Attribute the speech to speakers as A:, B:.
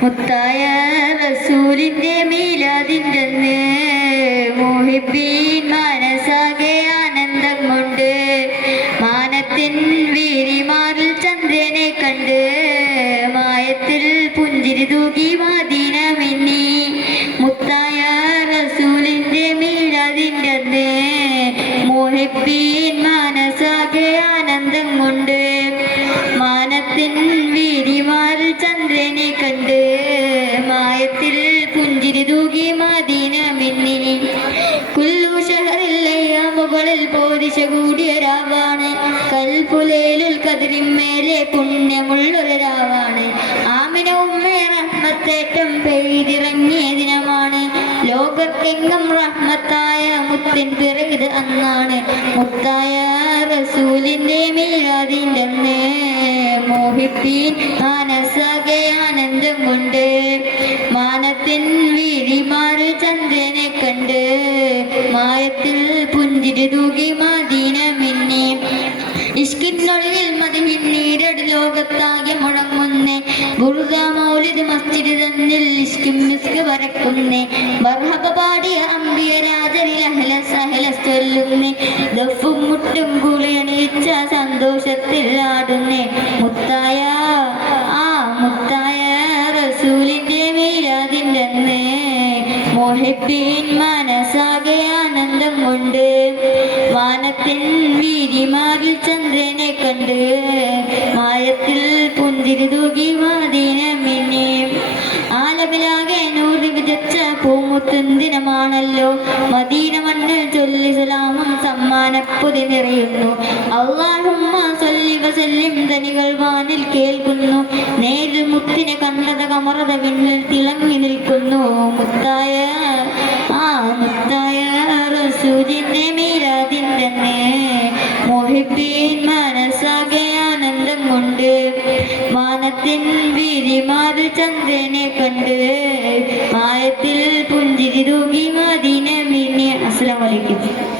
A: മുത്തായ റസൂലിന്റെ മീലാതിന്റെ മോഹിബീൻ മനസ്സാകെ ആനന്ദം കൊണ്ട് മാനത്തിൻ വീരിമാറിൽ ചന്ദ്രനെ കണ്ട് മായത്തിൽ പുഞ്ചിരി തൂകി മദീന മിന്നി മുത്തായ റസൂലിന്റെ മീലാദിന്റെ അന്ന് മോഹിബീൻ മാനത്തിൻ വീതിമാൽ ചന്ദ്രനെ കണ്ട് മായത്തിൽ പുഞ്ചിരി തൂകി മദീന മിന്നിനി കുല്ലു ഷഹറില്ലയ്യ മുകളിൽ പോദിശ കൂടിയ രാവാണ് കൽപുലേലുൽ കതിരിമേലെ പുണ്യമുള്ളൊരു രാവാണ്. ആമിന ഉമ്മേ റഹ്മത്തേറ്റം പെയ്തിറങ്ങിയ ദിനമാണ്. ലോകത്തെങ്ങും റഹ്മത്തായ മുത്തിൻ പിറകിത് അന്നാണ് മുത്തായ റസൂലിന്റെ അന്ന് മോഹിപ്പീൻ മാനസാകെ ആനന്ദം കൊണ്ട് മാനത്തിൻ വീരിമാറ് ചന്ദ്രനെ കണ്ട് മായത്തിൽ പുഞ്ചിരി തൂകി മദീന മിന്നി ഇഷ്കിന്നൊളിവിൽ മതിവിൻ നീരട് ലോകത്താകെ മുഴങ്ങുന്നേ. ബുറുദ മൗലിദ് മസ്ജിദ് തന്നിൽ ഇഷ്കിം മിസ്ക് വരക്കുന്നേ. മർഹബ പാടിയ അമ്പിയ രാജനിൽ അഹല സഹല ചൊല്ലുന്നേ. ദഫും മുട്ടും കുളിയണിച്ച സന്തോഷത്തിൽ ആടുന്നേ. മുത്തായ ആ മുത്തായ റസൂലിന്റെ മീരാതിന്റെ മോഹിപ്പിൻ മനസ്സാകെ ആനന്ദം കൊണ്ട് വാനത്തിൻ വീരിമാറിൽ ചന്ദ്രനെ കണ്ട് മായത്തിൽ പുന്തിരി തൂകി മിന്നി ദിനമാണല്ലോ. മദീന മണ്ണിൽ ചൊല്ലി സലാമും സമ്മാനപ്പൊതി നിറയുന്നു. അള്ളാഹുമ്മ സല്ലി വസല്ലിം ധനികൾ വാനിൽ കേൾക്കുന്നു. നേരിൽ മുത്തിനെ കണ്ടത കമറത പിന്നിൽ തിളങ്ങി നിൽക്കുന്നു. മുത്തായ ആ മുത്തായ റസൂലിന്റെ മാനത്തിൻ വിരിമാറിൽ ചന്ദ്രനെ കണ്ട് മായത്തിൽ പുഞ്ചിരി തൂകി മദീന മിന്നെ. അസ്സലാമു അലൈക്കും.